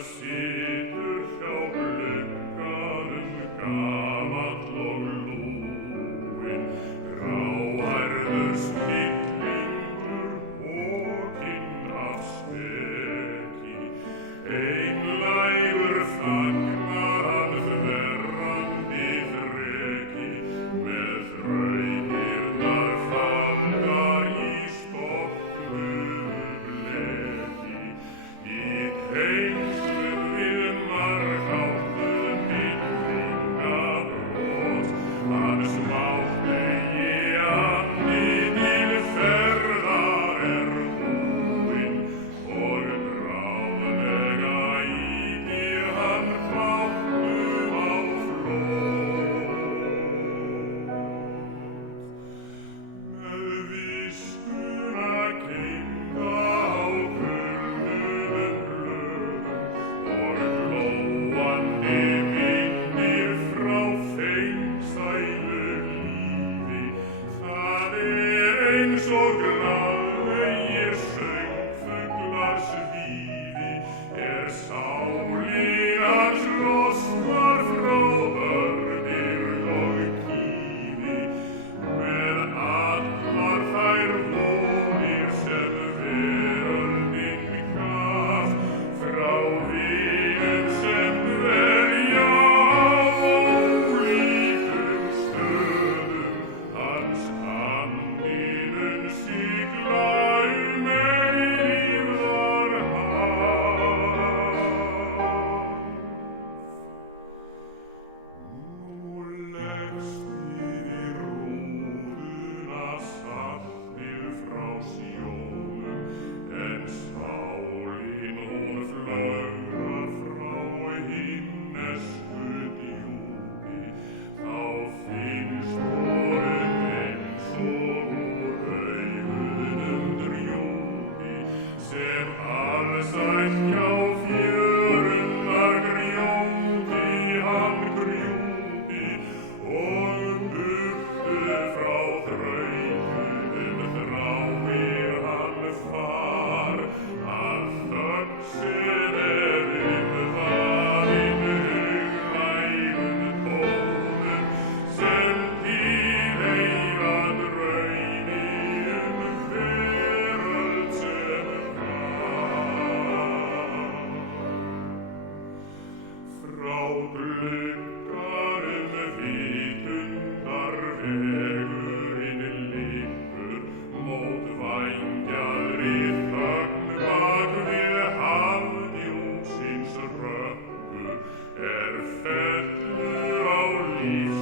situr hjá glugganum gamall og lúinn, gráhærður snillingur, hokinn af speki. Einlægur fagnar hann þverrandi þreki, með þraunirnar falnar í storknuðu bleki. Í tengslum við margháttuð minningabrot hans máttugri andi til ferðar búinn, og bráðlega ýtir hann bátnum á flot. Með vísuna kynda á kulnuðum blöðum og glóandi minnir frá fengsælu lífi. Það eins og glaðlegir söngfuglar svífi, sálin hans losnar frá börnir og kýfi. Með allar þær vonir sem veröldin gaf, frá vinum sem verja á ólíkum stöðum, hans andi sigla eilífðarhaf. Nú leggst yfir róðuna saltið frá sjónum, en sálin hún flögrar frá himnesku djúpi. Þá finnst honum eins og úr augunum drjúpi, sem alsæll hjá fjörunnar grjóti hann grjúpi, og burtu frá þrautunum þráir hann far, að þögn sem umvafin huglægum tónum, sem tilheyra draumi veröld sem var. Frá glugganum vitundar vegurinn liggur, mót vængjaðri þögn bak við hafdjúpsins röggu, fellur á lífs